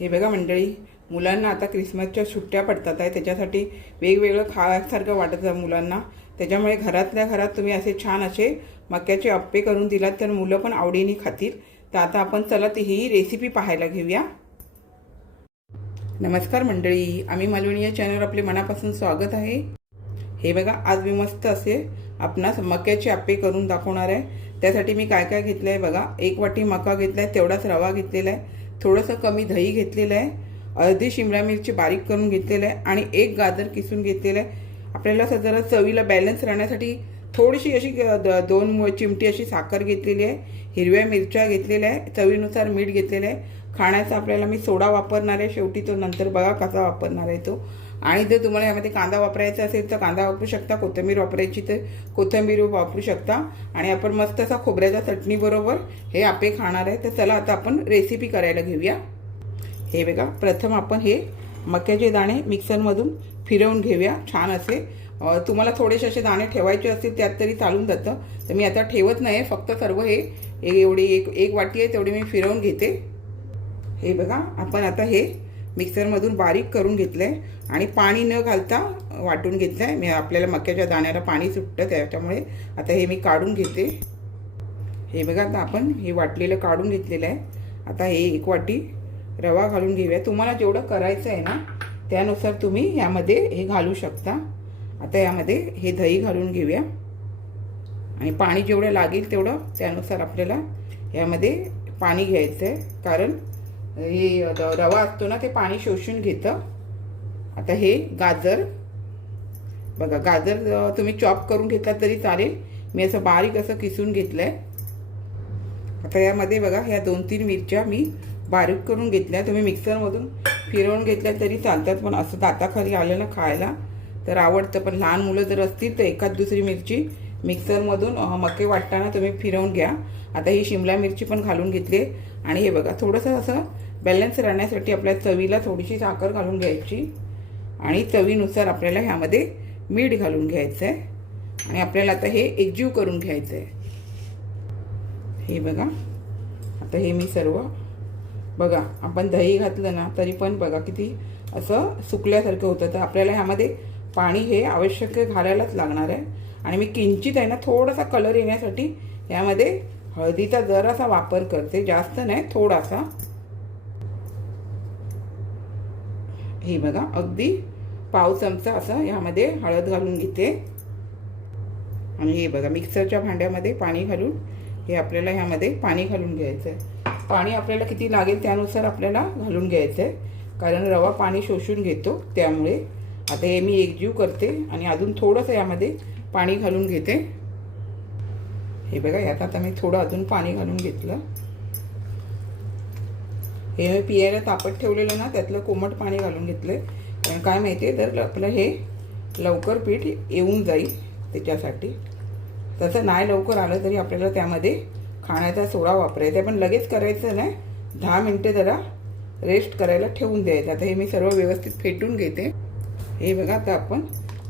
हे बघा मंडळी मुलांना आता क्रिसमसच्या सुट्ट्या पडतात आहे. त्याच्यासाठी वेगवेगळं खाण्यासारखं वाटत आहे मुलांना. त्याच्यामुळे घरातल्या घरात तुम्ही असे छान असे मक्याचे अप्पे करून दिलात तर मुलं पण आवडीने खातील. तर आता आपण चला ती ही रेसिपी पाहायला घेऊया. नमस्कार मंडळी आम्ही मालवणी या चॅनलवर आपले मनापासून स्वागत आहे. हे बघा आज मी मस्त असे आपणास मक्याचे आप्पे करून दाखवणार आहे. त्यासाठी मी काय काय घेतलं आहे बघा एक वाटी मका घेतला आहे तेवढाच रवा घेतलेला आहे. थोडंसं कमी दही घेतलेलं आहे. अर्धी शिमला मिरची बारीक करून घेतलेलं आहे आणि एक गाजर किसून घेतलेलं आहे. आपल्याला असं जरा चवीला बॅलन्स राहण्यासाठी थोडीशी अशी दोन चिमटी अशी साखर घेतलेली आहे. हिरव्या मिरच्या घेतलेल्या आहे. चवीनुसार मीठ घेतलेलं आहे. खाण्याचा आपल्याला मी सोडा वापरणार आहे. शेवटी तो नंतर बघा कसा वापरणार आहे तो. आणि जर तुम्हाला यामध्ये कांदा वापरायचा असेल तर कांदा वापरू शकता कोथिंबीर वापरायची तर कोथिंबीर वापरू शकता. आणि आपण मस्त असा खोबऱ्याच्या चटणीबरोबर हे आपे खाणार आहे. तर चला आता आपण रेसिपी करायला घेऊया. हे बघा प्रथम आपण हे मक्याचे दाणे मिक्सरमधून फिरवून घेऊया. छान असे. तुम्हाला थोडेसे असे दाणे ठेवायचे असतील त्यात तरी चालून जातं. तर मी आता ठेवत नाही फक्त सर्व हे एवढी एक एक वाटी आहे तेवढी मी फिरवून घेते. हे बघा आपण आता हे मिक्सरमधून बारीक करून घेतलं आहे आणि पाणी न घालता वाटून घेतलं आहे मी आपल्याला मक्याच्या दाण्याला पाणी सुटतं त्याच्यामुळे आता हे मी काढून घेते. हे बघा आता आपण हे वाटलेलं काढून घेतलेलं आहे. आता हे एक वाटी रवा घालून घेऊया. तुम्हाला जेवढं करायचं आहे ना त्यानुसार तुम्ही यामध्ये हे घालू शकता. आता यामध्ये हे दही घालून घेऊया. आणि पाणी जेवढं लागेल तेवढं त्यानुसार आपल्याला यामध्ये पाणी घ्यायचं आहे कारण हे रवा असतो ना ते पाणी शोषून घेतं. आता हे गाजर. बघा गाजर तुम्ही चॉप करून घेतला तरी चालेल. मी असं बारीक असं किसून घेतलं आहे आता यामध्ये बघा ह्या दोन तीन मिरच्या मी बारीक करून घेतल्या. तुम्ही मिक्सरमधून फिरवून घेतल्या तरी चालतात पण असं दाताखाली आलं ना खायला तर आवडतं. पण लहान मुलं जर असतील तर एखाद दुसरी मिरची मिक्सरमधून मके वाटताना तुम्ही फिरवून घ्या. आता ही शिमला मिरची पण घालून घेतली आणि हे बघा थोडंसं असं बॅलन्स राहण्यासाठी आपल्या चवीला थोडीशी साखर घालून घ्यायची. आणि चवीनुसार आपल्याला ह्यामध्ये मीठ घालून घ्यायचं आहे आणि आपल्याला आता हे एकजीव करून घ्यायचं आहे हे बघा. आता हे मी सर्व बघा. आपण दही घातलं ना तरी पण बघा किती असं सुकल्यासारखं होतं. तर आपल्याला ह्यामध्ये पाणी हे आवश्यक घालायलाच लागणार आहे. आणि मी किंचित आहे ना थोडासा कलर येण्यासाठी यामध्ये हळदीचा जरासा वापर करते. जास्त नाही थोडासा. हे बघा अगदी पाव चमचा असं ह्यामध्ये हळद घालून घेते. आणि हे बघा मिक्सरच्या भांड्यामध्ये पाणी घालून हे आपल्याला ह्यामध्ये पाणी घालून घ्यायचं आहे पाणी आपल्याला किती लागेल त्यानुसार आपल्याला घालून घ्यायचं आहे कारण रवा पाणी शोषून घेतो त्यामुळे आता हे मी एकजीव करते आणि अजून थोडंसं यामध्ये पाणी घालून घेते. हे बघा यात आता मी थोडं अजून पाणी घालून घेतलं. हे मी पियायला तापत ठेवलेलं ना त्यातलं कोमट पाणी घालून घेतलं आहे कारण काय माहिती आहे तर आपलं हे लवकर पीठ येऊन जाईल त्याच्यासाठी. तसं नाही लवकर आलं तरी आपल्याला त्यामध्ये खाण्याचा सोडा वापरायचा आहे. पण लगेच करायचं नाही. दहा मिनटं जरा रेस्ट करायला ठेवून द्यायचं. आता हे मी सर्व व्यवस्थित फेटून घेते. हे बघा आता आपण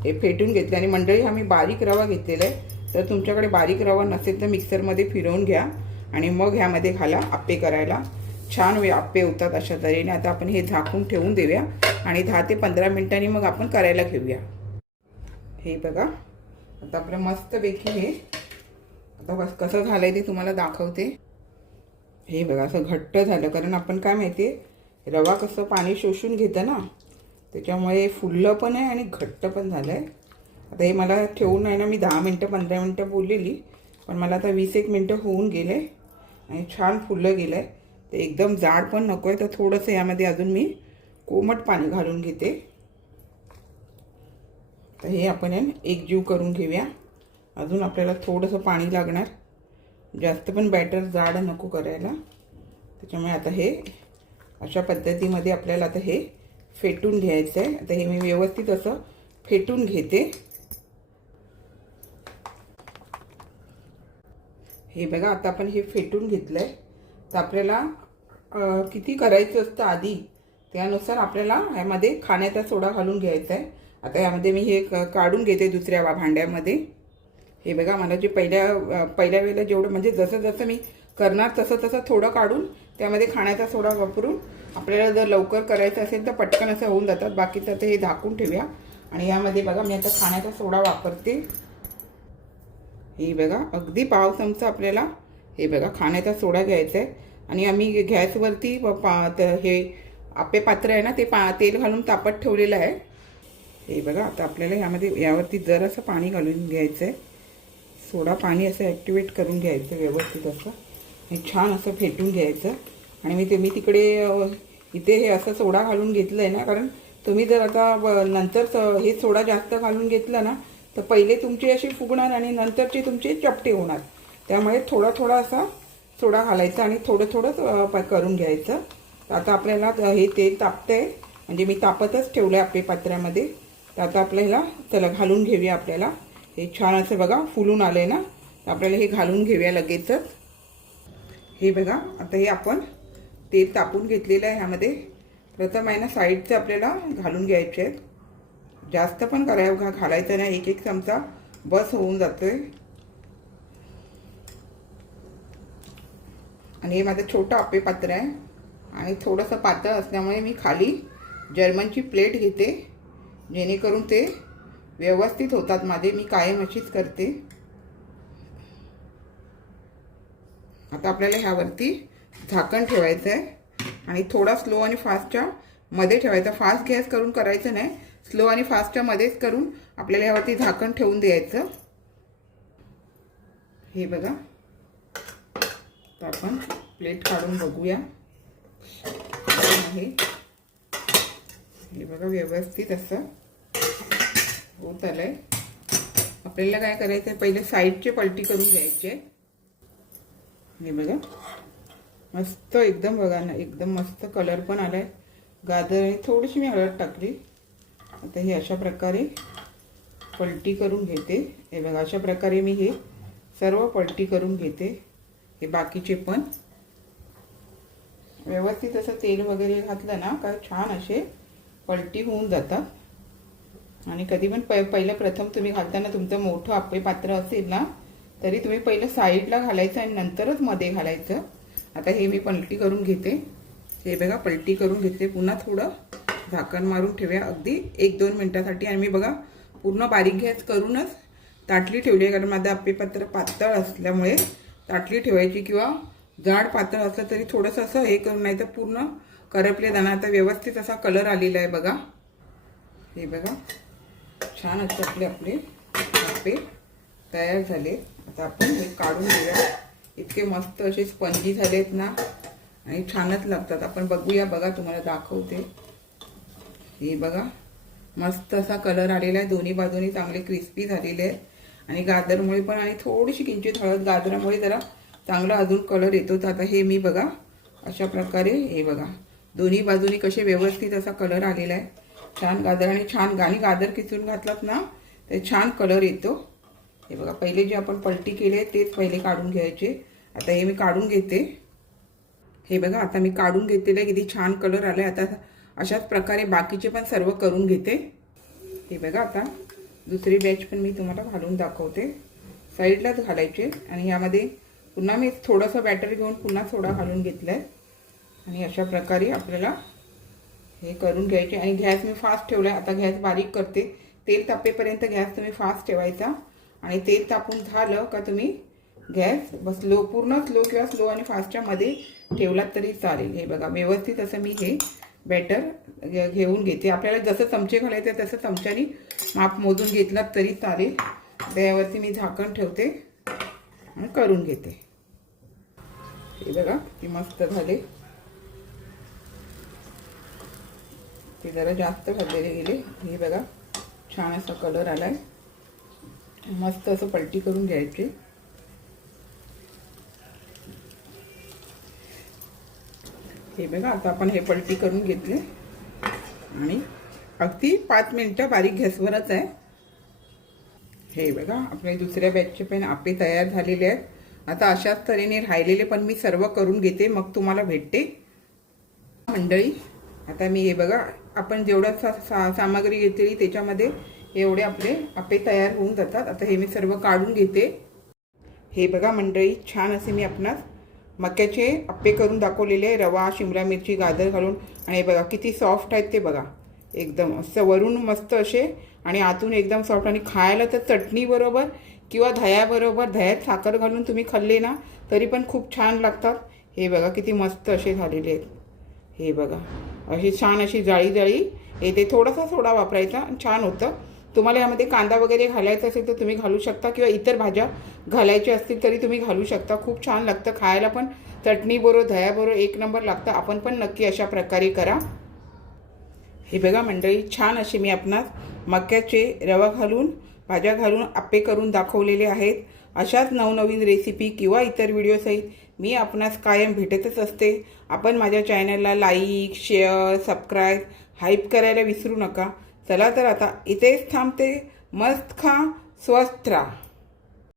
हे फेटून घेतले. आणि मंडळी हा मी बारीक रवा घेतलेला आहे. तर तुमच्याकडे बारीक रवा नसेल तर मिक्सरमध्ये फिरवून घ्या. आणि मग ह्यामध्ये घाला आप्पे करायला. छान वे होतात अशा तऱ्हेने. आता आपण हे झाकून ठेवून देऊया आणि दहा ते पंधरा मिनिटांनी मग आपण करायला घेऊया. हे बघा आता आपलं मस्तपैकी हे आता कस कसं झालंय ते तुम्हाला दाखवते. हे बघा असं घट्ट झालं. कारण आपण काय माहिती आहे रवा कसं पाणी शोषून घेतं ना त्याच्यामुळे फुललं पण आहे आणि घट्ट पण झालं आहे आता हे मला ठेवून आहे ना मी दहा मिनटं पंधरा मिनटं बोललेली पण मला आता वीस एक मिनटं होऊन गेले आणि छान फुललं गेलं आहे ते एकदम जाड पण नको आहे तर थोडंसं यामध्ये अजून मी कोमट पाणी घालून घेते. तर हे आपण आहे एकजीव करून घेऊया. अजून आपल्याला थोडंसं पाणी लागणार. जास्त पण बॅटर जाड नको करायला. त्याच्यामुळे आता हे अशा पद्धतीमध्ये आपल्याला आता हे फेटून घ्यायचं आहे आता हे मी व्यवस्थित असं फेटून घेते. हे बघा आता आपण हे फेटून घेतलं आहे तर आपल्याला किती करायचं असतं आधी त्यानुसार आपल्याला ह्यामध्ये खाण्याचा सोडा घालून घ्यायचा आहे. आता यामध्ये मी हे क- काढून घेते दुसऱ्या भांड्यामध्ये. हे बघा मला जे पहिल्या पहिल्या वेळेला जेवढं म्हणजे जसं जसं मी करणार तसं तसं थोडं काढून त्यामध्ये खाण्याचा सोडा वापरून आपल्याला जर लवकर करायचं असेल तर पटकन असं होऊन जातात. बाकीचं ते हे झाकून ठेवूया. आणि यामध्ये बघा मी आता खाण्याचा सोडा वापरते. हे बघा अगदी पाव चमचा आपल्याला हे बघा खाण्याचा सोडा घ्यायचा आहे. आणि आम्ही गॅसवरती पा हे आपे पात्र आहे ना ते पा तेल घालून तापत ठेवलेलं आहे. हे बघा आता आपल्याला यामध्ये यावरती जरासं पाणी घालून घ्यायचं आहे सोडा पाणी असं ॲक्टिवेट करून घ्यायचं व्यवस्थित असं. हे छान असं फेटून घ्यायचं. आणि मी ते मी तिकडे इथे हे असं सोडा घालून घेतलं आहे ना कारण तुम्ही जर आता नंतर स- हे सोडा जास्त घालून घेतलं ना तर पहिले तुमचे असे फुगणार आणि नंतरचे तुमचे चपटे होणार. त्यामुळे थोडा थोडा असा थोडा घालायचा आणि थोडं थोडं प- करून घ्यायचं. आता आपल्याला हे तेल तापतंय. म्हणजे मी तापतच ठेवलं आहे आपल्या पात्रामध्ये तर आता आपल्याला त्याला घालून घेऊया आपल्याला. हे छान असं बघा फुलून आलं आहे ना. तर आपल्याला हे घालून घेऊया लगेचच. हे बघा आता हे आपण तेल तापून घेतलेलं आहे ह्यामध्ये. प्रथम आहे ना साईडचे आपल्याला घालून घ्यायचे आहेत. जास्त पण कराय घालायचं नाही. एक एक चमचा बस होऊन जातो आहे आणि हे माझं छोटं आपे पात्र आहे. आणि थोडंसं पातळ असल्यामुळे मी खाली जर्मनची प्लेट घेते जेणेकरून ते व्यवस्थित होतात. माझे मी कायम अशीच करते. आता आपल्याला ह्यावरती झाकण ठेवायचं आहे आणि थोडा स्लो आणि फास्टच्या मध्ये ठेवायचा. फास्ट गॅस करून करायचं नाही. स्लो आणि फास्टच्या मध्येच करून आपल्याला ह्यावरती झाकण ठेवून द्यायचं. हे बघा. तर आपण प्लेट काढून बघूया. आहे? हे बघा व्यवस्थित असं होत आलंय. आपल्याला काय करायचं आहे पहिले साईडचे पलटी करून घ्यायचे. हे बघा. मस्त एकदम बघा ना एकदम मस्त कलर पण आलाय. गाजर आहे थोडीशी मी हळद टाकली. आता हे अशा प्रकारे पलटी करून घेते. हे बघा अशा प्रकारे मी हे सर्व पलटी करून घेते. हे बाकीचे पण. व्यवस्थित असं तेल वगैरे घातलं ना का छान असे पलटी होऊन जातात. आणि कधी पण प पहिलं प्रथम तुम्ही घालताना तुमचं मोठं आपे पात्र असेल ना तरी तुम्ही पहिलं साईडला घालायचं आणि नंतरच मध्ये घालायचं. आता हे मी पलटी करून घेते. हे बघा पलटी करून घेते. पुन्हा थोडं झाकण मारून ठेवूया. अगदी एक दोन मिनटासाठी. आणि मी बघा पूर्ण बारीक गॅस करूनच ताटली ठेवली आहे. कारण माझं आपे पात्र पातळ असल्यामुळे ताटली ठेवायची किंवा जाड पातळ असलं तरी थोडंसं असं हे करून नाही तर पूर्ण करपले जाणार. आता व्यवस्थित असा कलर आलेला आहे बघा. हे बघा. छान असं आपले आपले आपे तयार झाले. आता आपण हे काढून घेऊया. इतके मस्त असे स्पंजी झालेत ना. आणि छानच लागतात. आपण बघूया बघा तुम्हाला दाखवते. हे बघा. मस्त असा कलर आलेला आहे. दोन्ही बाजूनी चांगले क्रिस्पी झालेले आहेत. आणि गाजरमुळे पण आणि थोडीशी किंचित हळद गाजरामुळे जरा चांगला अजून कलर येतो. तर आता हे मी बघा अशा प्रकारे हे बघा. दोन्ही बाजूनी कसे व्यवस्थित असा कलर आलेला आहे. छान गाजर आणि छान गाणी गाजर किसून घातलात ना ते छान कलर येतो. हे बघा पहिले जे आपण पलटी केले तेच पहिले काढून घ्यायचे. आता हे मी काढून घेते. हे बघा आता मी काढून घेतलेलं आहे किती छान कलर आला आहे आता अशाच प्रकारे बाकीचे पण सर्व करून घेते. हे बघा आता. दुसरी बॅच पण मी तुम्हाला घालून दाखवते. साईडलाच घालायचे. आणि यामध्ये पुन्हा मी थोडंसं बॅटर घेऊन पुन्हा थोडा घालून घेतला आहे आणि अशा प्रकारे आपल्याला हे करून घ्यायचे. आणि गॅस मी फास्ट ठेवला आहे आता गॅस बारीक करते. तेल तापेपर्यंत गॅस तुम्ही फास्ट ठेवायचा. आणि तेल तापून झालं का तुम्ही गॅस बस लो पूर्ण स्लो किंवा स्लो आणि फास्टच्यामध्ये ठेवलात तरी चालेल. हे बघा व्यवस्थित असं मी हे बॅटर घे- घेऊन घेते. आपल्याला जसं चमचे घालायचे तसं चमच्यानी माप मोजून घेतलात तरी चालेल. त्यावरती मी झाकण ठेवते आणि करून घेते. हे बघा ती मस्त झाले. ते जरा जास्त घातलेले गेले. हे बघा छान असा कलर आलाय. मस्त असं पलटी करून घ्यायचे. हे बघा आता आपण हे पलटी करून घेतले. आणि अगदी पाच मिनटं बारीक गॅसवरच आहे. हे बघा आपले दुसऱ्या बॅचचे पण आपे तयार झालेले आहेत. आता अशाच तऱ्हेने राहिलेले पण मी सर्व करून घेते मग तुम्हाला भेटते. मंडळी आता मी हे बघा आपण जेवढं सा, सा सामग्री घेतलेली त्याच्यामध्ये एवढे आपले आपे तयार होऊन जातात. आता हे मी सर्व काढून घेते. हे बघा मंडळी छान असे मी आपणास मक्याचे अप्पे करून दाखवलेले रवा शिमला मिरची गाजर घालून. आणि हे बघा किती सॉफ्ट आहेत ते बघा. एकदम असं वरून मस्त असे. आणि आतून एकदम सॉफ्ट आणि खायला तर चटणीबरोबर किंवा दह्याबरोबर दह्यात साखर घालून तुम्ही खाल्ले ना तरी पण खूप छान लागतात. हे बघा किती मस्त असे झालेले आहेत. हे बघा अशी छान अशी जाळी जाळी येते थोडासा सोडा वापरायचा छान होतं. तुम्हाला यामध्ये कांदा वगैरे घालायचा असेल तर तुम्ही घालू शकता किंवा इतर भाज्या घालायच्या असतील तरी तुम्ही घालू शकता. खूप छान लागतं खायला पण. चटणीबरोबर दह्याबरोबर एक नंबर लागतं. आपण पण नक्की अशा प्रकारे करा. हे बघा मंडळी छान असे मी आपणास मक्याचे रवा घालून भाज्या घालून आप्पे करून दाखवलेले आहेत. अशाच नवनवीन रेसिपी किंवा इतर व्हिडिओसहित मी आपणास कायम भेटतच असते. आपण माझ्या चॅनलला लाईक शेअर सबस्क्राईब हाईप करायला विसरू नका. चला तर आता इथेच थांबते. मस्त खा स्वस्त राहा.